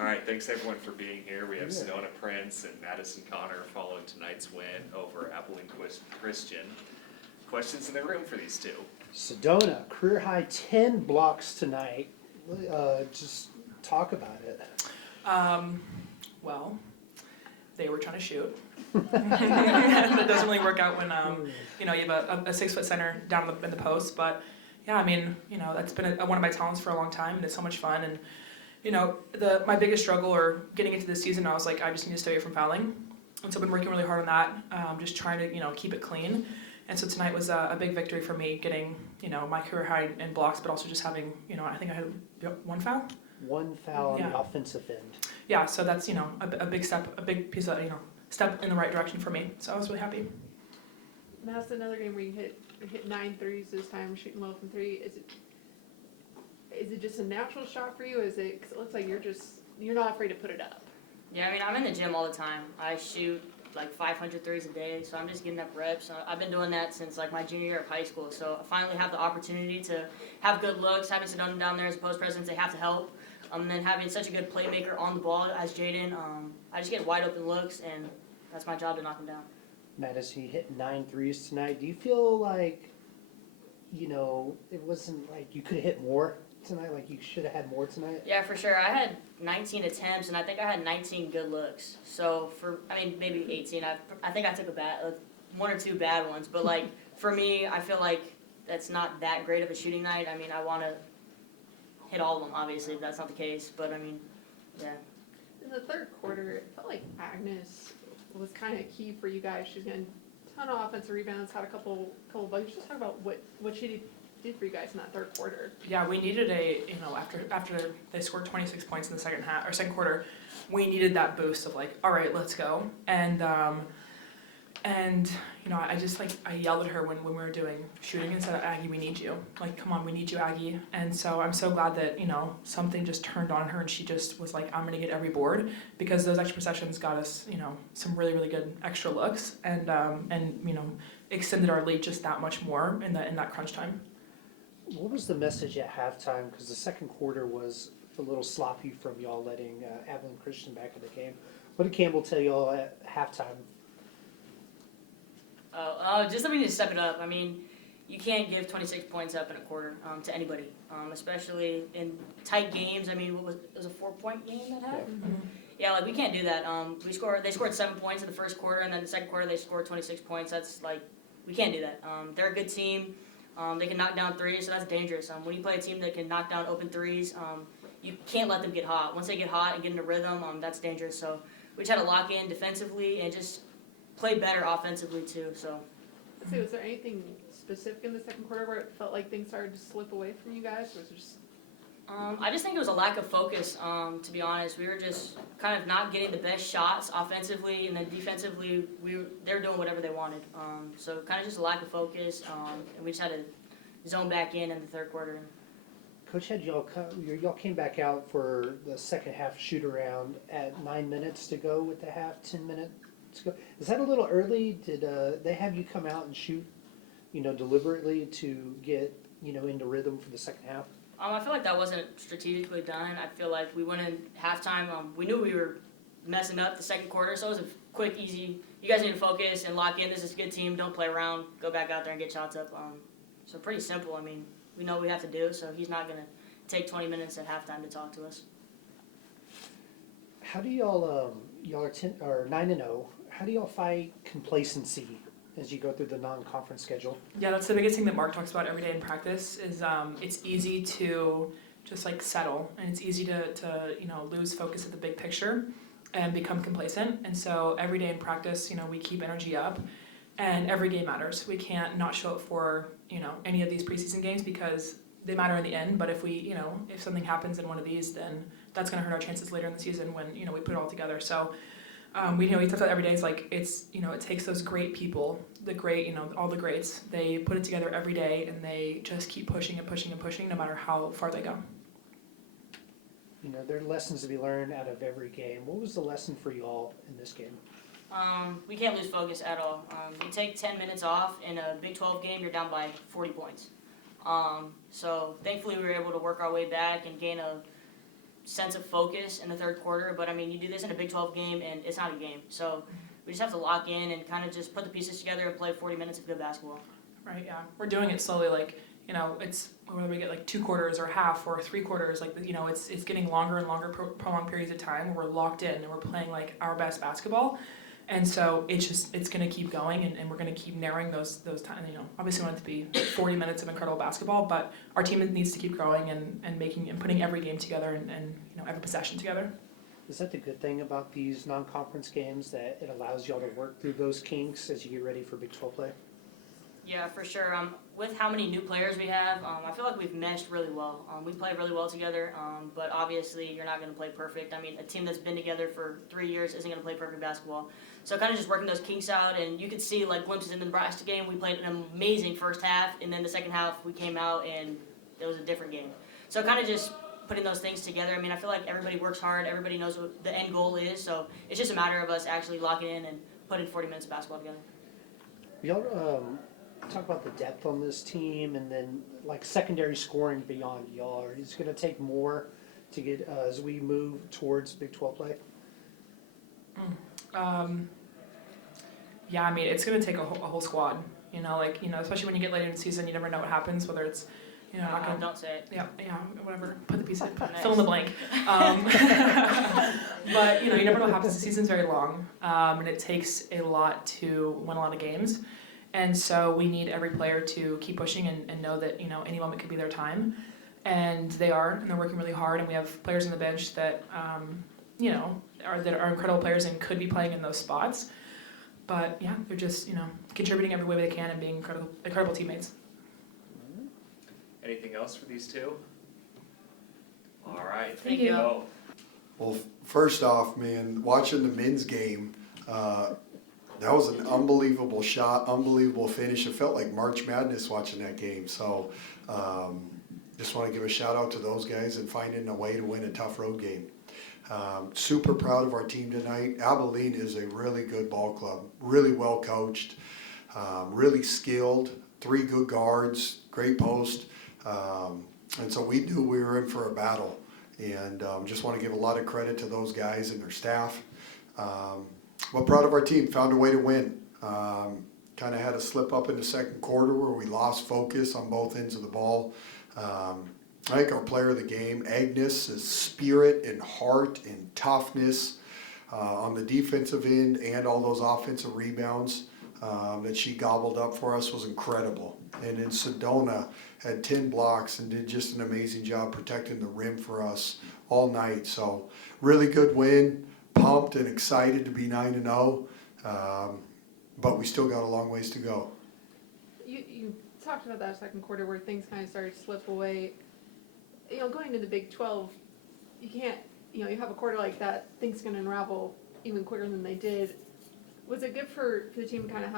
All right, thanks everyone for being here. We have Sedona Prince and Madison Connor following tonight's win over Appleton Christian. Questions in the room for these two? Sedona, career high 10 blocks tonight. Just talk about it. Well, they were trying to shoot. That doesn't really work out when you have a 6 foot center down in the post. But yeah, I mean, that's been one of my talents for a long time, and it's so much fun. And my biggest struggle or getting into this season, I was like, I just need to stay away from fouling, and so I've been working really hard on that. Just trying to keep it clean. And so tonight was a big victory for me, getting my career high in blocks, but also just having I think I had one foul. One foul on the offensive end. Yeah, so that's a big step, a big piece of step in the right direction for me. So I was really happy. Madison, another game where you hit 9 threes this time, shooting well from 3. Is it just a natural shot for you? Is it? Because it looks like you're not afraid to put it up. Yeah, I mean, I'm in the gym all the time. I shoot like 500 threes a day, so I'm just getting up reps. I've been doing that since like my junior year of high school. So I finally have the opportunity to have good looks. Having Sedona down there as a post presence, they have to help. And then having such a good playmaker on the ball as Jaden, I just get wide open looks, and that's my job to knock them down. Madison, you hit 9 threes tonight. Do you feel like, it wasn't like you could have hit more tonight, like you should have had more tonight? Yeah, for sure. I had 19 attempts, and I think I had 19 good looks. So maybe 18. I think I took one or two bad ones. But like for me, I feel like that's not that great of a shooting night. I mean, I want to hit all of them, obviously, if that's not the case. But I mean, yeah. In the third quarter, it felt like Agnes was kind of key for you guys. She's getting a ton of offensive rebounds, had a couple buckets. Just talk about what she did for you guys in that third quarter. Yeah, we needed after they scored 26 points in the second quarter, we needed that boost of like, all right, let's go. And I yelled at her when we were doing shooting and said, Aggie, we need you. Like, come on, we need you, Aggie. And so I'm so glad that, something just turned on her and she just was like, I'm going to get every board, because those extra possessions got us, some really, really good extra looks and extended our lead just that much more in that crunch time. What was the message at halftime? Because the second quarter was a little sloppy from y'all letting Abilene Christian back in the game. What did Campbell tell y'all at halftime? Just that we need to step it up. I mean, you can't give 26 points up in a quarter to anybody, especially in tight games. I mean, it was a 4-point game that had? Yeah. Mm-hmm. Yeah, like we can't do that. They scored 7 points in the first quarter, and then the second quarter they scored 26 points. That's like, we can't do that. They're a good team. They can knock down threes, so that's dangerous. When you play a team that can knock down open threes, you can't let them get hot. Once they get hot and get into rhythm, that's dangerous. So we just had to lock in defensively and just play better offensively too. So. So was there anything specific in the second quarter where it felt like things started to slip away from you guys, or was it just? I just think it was a lack of focus. To be honest, we were just kind of not getting the best shots offensively, and then defensively, they were doing whatever they wanted. So kind of just a lack of focus, and we just had to zone back in the third quarter. Coach had y'all came back out for the second half shoot around at 9 minutes to go with the half, 10 minutes to go. Is that a little early? Did they have you come out and shoot, deliberately to get into rhythm for the second half? I feel like that wasn't strategically done. I feel like we went in halftime. We knew we were messing up the second quarter, so it was a quick, easy. You guys need to focus and lock in. This is a good team. Don't play around. Go back out there and get shots up. So pretty simple. I mean, we know what we have to do, so he's not going to take 20 minutes at halftime to talk to us. How do y'all are 9-0? How do y'all fight complacency as you go through the non-conference schedule? Yeah, that's the biggest thing that Mark talks about every day in practice is it's easy to just like settle, and it's easy to lose focus of the big picture and become complacent. And so every day in practice, we keep energy up, and every game matters. We can't not show up for any of these preseason games because they matter in the end. But if we if something happens in one of these, then that's going to hurt our chances later in the season when we put it all together. So. We talk about every day. It's like it takes those great people, all the greats. They put it together every day, and they just keep pushing and pushing and pushing, no matter how far they go. There are lessons to be learned out of every game. What was the lesson for you all in this game? We can't lose focus at all. You take 10 minutes off in a Big 12 game, you're down by 40 points. So thankfully we were able to work our way back and gain a sense of focus in the third quarter, but I mean, you do this in a Big 12 game, and it's not a game. So we just have to lock in and kind of just put the pieces together and play 40 minutes of good basketball. Right, yeah. We're doing it slowly, like, you know, it's whether we get like 2 quarters or half or 3 quarters, like, you know, it's getting longer and longer prolonged periods of time where we're locked in and we're playing like our best basketball. And so it's gonna keep going and we're gonna keep narrowing those times, you know, obviously we want it to be 40 minutes of incredible basketball, but our team needs to keep growing and putting every game together and you know, every possession together. Is that the good thing about these non-conference games, that it allows y'all to work through those kinks as you get ready for Big 12 play? Yeah, for sure. With how many new players we have, I feel like we've meshed really well. We play really well together, but obviously you're not going to play perfect. I mean, a team that's been together for 3 years isn't going to play perfect basketball. So kind of just working those kinks out, and you could see like glimpses in the Nebraska game. We played an amazing first half, and then the second half we came out and it was a different game. So kind of just putting those things together. I mean, I feel like everybody works hard. Everybody knows what the end goal is. So it's just a matter of us actually locking in and putting 40 minutes of basketball together. Y'all talk about the depth on this team, and then like secondary scoring beyond y'all. Is it going to take more to get as we move towards Big 12 play? Yeah, I mean, it's going to take a whole squad, you know, like, you know, especially when you get later in the season, you never know what happens, whether it's, you know, not gonna, Don't say it. yeah, whatever, put the piece in, Nice. fill in the blank. But, you know, you never know what happens. The season's very long, and it takes a lot to win a lot of games. And so we need every player to keep pushing and know that, you know, any moment could be their time. And they are, and they're working really hard. And we have players on the bench that, you know, are incredible players and could be playing in those spots. But yeah, they're just, you know, contributing every way they can and being incredible teammates. Anything else for these two? All right, Thank you. go. Well, first off, man, watching the men's game, that was an unbelievable shot, unbelievable finish. It felt like March Madness watching that game. So just want to give a shout out to those guys and finding a way to win a tough road game. Super proud of our team tonight. Abilene is a really good ball club, really well coached, really skilled, 3 good guards, great post. And so we knew we were in for a battle. And just want to give a lot of credit to those guys and their staff. But proud of our team, found a way to win. Kind of had a slip up in the second quarter where we lost focus on both ends of the ball. I think our player of the game, Agnes' spirit and heart and toughness on the defensive end and all those offensive rebounds that she gobbled up for us was incredible. And then Sedona had 10 blocks and did just an amazing job protecting the rim for us all night. So really good win, pumped and excited to be 9-0, but we still got a long ways to go. You talked about that second quarter where things kind of started to slip away. You know, going to the Big 12, you can't, you know, you have a quarter like that, things can unravel even quicker than they did. Was it good for the team to kind of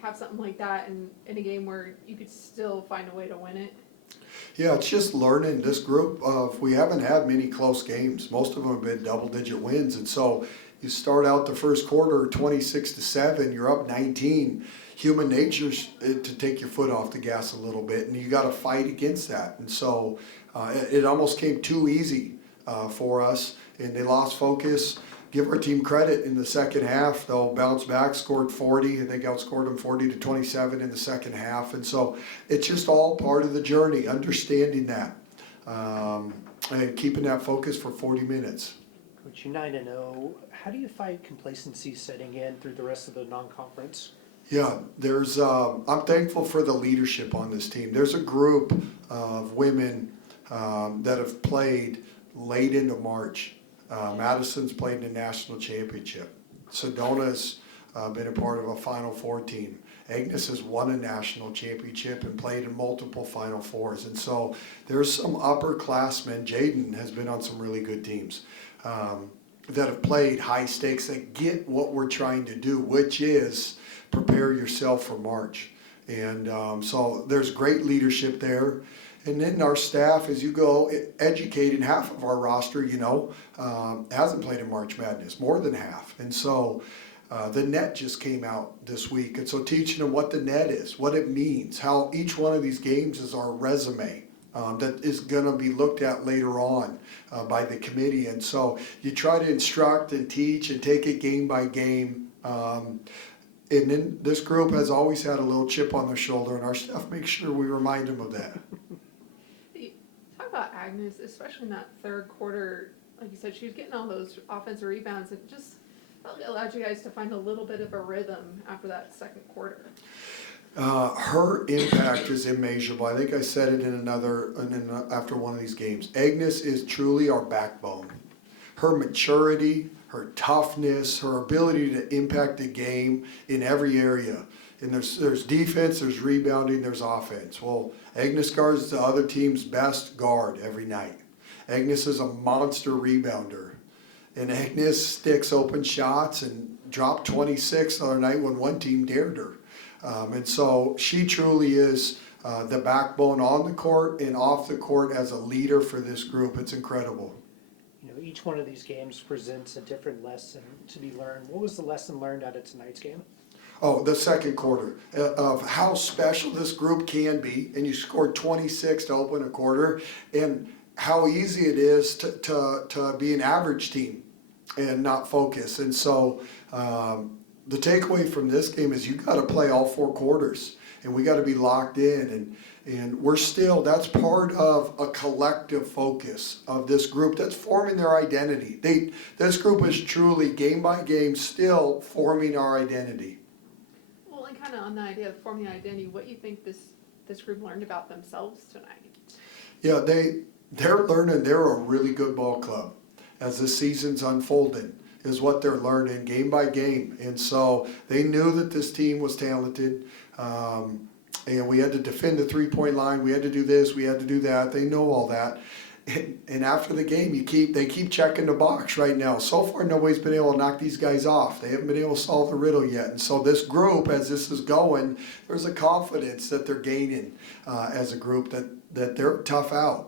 have something like that in a game where you could still find a way to win it? Yeah, it's just learning this group of, we haven't had many close games. Most of them have been double-digit wins, and so you start out the first quarter 26-7, you're up 19. Human nature's to take your foot off the gas a little bit, and you got to fight against that. And so it almost came too easy for us, and they lost focus. Give our team credit in the second half. They'll bounce back, scored 40. I think outscored them 40-27 in the second half. And so it's just all part of the journey, understanding that and keeping that focus for 40 minutes. Coach, you're 9-0. How do you fight complacency setting in through the rest of the non-conference? Yeah, there's. I'm thankful for the leadership on this team. There's a group of women that have played late into March. Madison's played in the national championship. Sedona's been a part of a Final Four team. Agnes has won a national championship and played in multiple Final Fours. And so there's some upperclassmen. Jaden has been on some really good teams that have played high stakes, that get what we're trying to do, which is prepare yourself for March. And so there's great leadership there. And then our staff, as you go, educating half of our roster, you know, hasn't played in March Madness, more than half. And so the net just came out this week. And so teaching them what the net is, what it means, how each one of these games is our resume. that is going to be looked at later on by the committee. And so you try to instruct and teach and take it game by game. And then this group has always had a little chip on their shoulder, and our staff makes sure we remind them of that. Talk about Agnes, especially in that third quarter. Like you said, she was getting all those offensive rebounds. It just allowed you guys to find a little bit of a rhythm after that second quarter. Her impact is immeasurable. I think I said it after one of these games. Agnes is truly our backbone. Her maturity, her toughness, her ability to impact the game in every area. And there's defense, there's rebounding, there's offense. Well, Agnes guards the other team's best guard every night. Agnes is a monster rebounder. And Agnes sticks open shots and dropped 26 the other night when one team dared her. And so she truly is the backbone on the court and off the court as a leader for this group. It's incredible. You know, each one of these games presents a different lesson to be learned. What was the lesson learned out of tonight's game? Oh, the second quarter of how special this group can be. And you scored 26 to open a quarter. And how easy it is to be an average team and not focus. And so the takeaway from this game is you got to play all 4 quarters, and we got to be locked in. And we're still, that's part of a collective focus of this group that's forming their identity. This group is truly game by game still forming our identity. Well, and kind of on the idea of forming an identity, what do you think this group learned about themselves tonight? Yeah, they're learning they're a really good ball club as the season's unfolding, is what they're learning game by game. And so they knew that this team was talented, and we had to defend the three-point line. We had to do this, we had to do that. They know all that. And after the game, they keep checking the box right now. So far, nobody's been able to knock these guys off. They haven't been able to solve the riddle yet. And so this group, as this is going, there's a confidence that they're gaining as a group that they're tough out.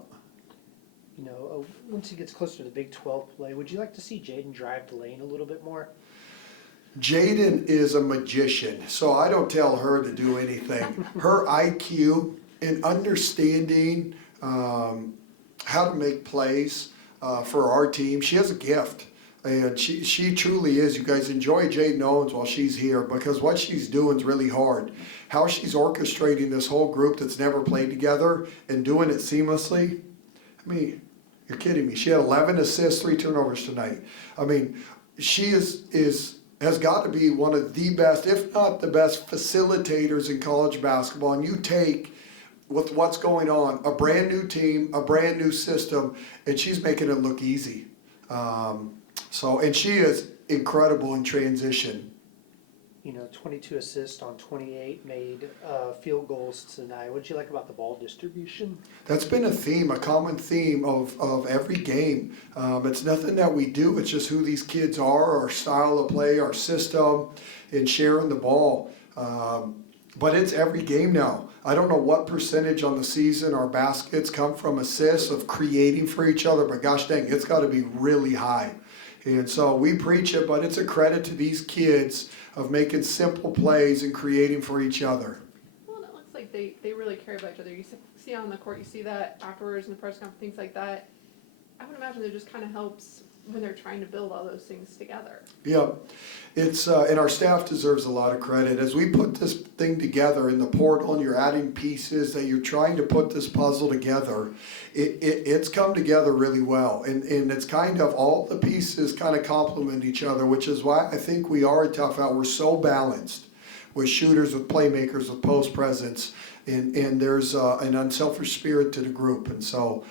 You know, once he gets closer to the Big 12 play, would you like to see Jaden drive the lane a little bit more? Jaden is a magician, so I don't tell her to do anything. Her IQ and understanding how to make plays for our team, she has a gift. And she truly is. You guys enjoy Jaden Owens while she's here, because what she's doing is really hard. How she's orchestrating this whole group that's never played together and doing it seamlessly. I mean, you're kidding me. She had 11 assists, 3 turnovers tonight. I mean, she has got to be one of the best, if not the best, facilitators in college basketball. And you take, with what's going on, a brand new team, a brand new system, and she's making it look easy. And she is incredible in transition. You know, 22 assists on 28 made field goals tonight. What did you like about the ball distribution? That's been a theme, a common theme of every game. It's nothing that we do. It's just who these kids are, our style of play, our system, and sharing the ball. But it's every game now. I don't know what percentage on the season our baskets come from assists of creating for each other, but gosh dang, it's got to be really high. And so we preach it, but it's a credit to these kids of making simple plays and creating for each other. Well, it looks like they really care about each other. You see on the court, you see that afterwards in the press conference, things like that. I would imagine it just kind of helps when they're trying to build all those things together. Yeah, it's and our staff deserves a lot of credit. As we put this thing together in the portal and you're adding pieces that you're trying to put this puzzle together, it's come together really well. And it's kind of all the pieces kind of complement each other, which is why I think we are a tough out. We're so balanced with shooters, with playmakers, with post presence, and there's an unselfish spirit to the group. And so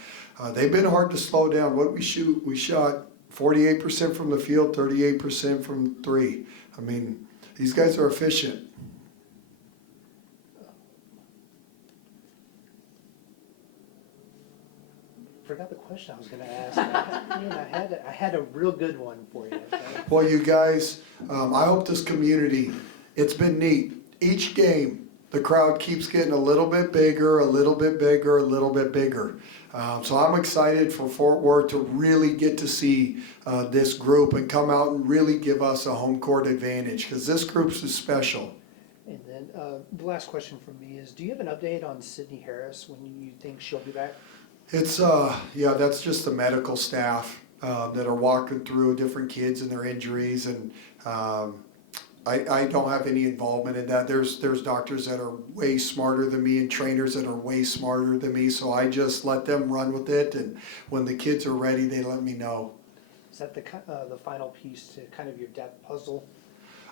they've been hard to slow down. What did we shoot? We shot 48% from the field, 38% from 3. I mean, these guys are efficient. Forgot the question I was going to ask. I had a real good one for you. Well, you guys, I hope this community, it's been neat. Each game, the crowd keeps getting a little bit bigger, a little bit bigger, a little bit bigger. So I'm excited for Fort Worth to really get to see this group and come out and really give us a home court advantage, because this group is special. And then then, the last question from me is, do you have an update on Sydney Harris, when you think she'll be back? It's, yeah, that's just the medical staff that are walking through different kids and their injuries, and I don't have any involvement in that. There's doctors that are way smarter than me and trainers that are way smarter than me, so I just let them run with it, and when the kids are ready, they let me know. Is that the final piece to kind of your depth puzzle?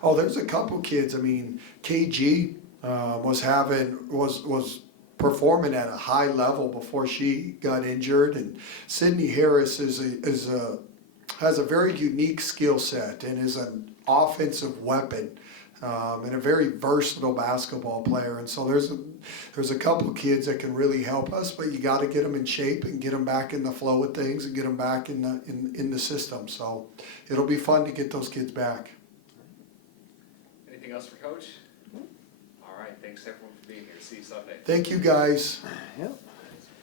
Oh, there's a couple kids. I mean, KG was performing at a high level before she got injured, and Sydney Harris has a very unique skill set and is an offensive weapon, and a very versatile basketball player. And so there's a couple kids that can really help us, but you got to get them in shape and get them back in the flow of things and get them back in the system. So it'll be fun to get those kids back. Anything else for Coach? All right, thanks everyone for being here. See you Sunday. Thank you, guys. Yep.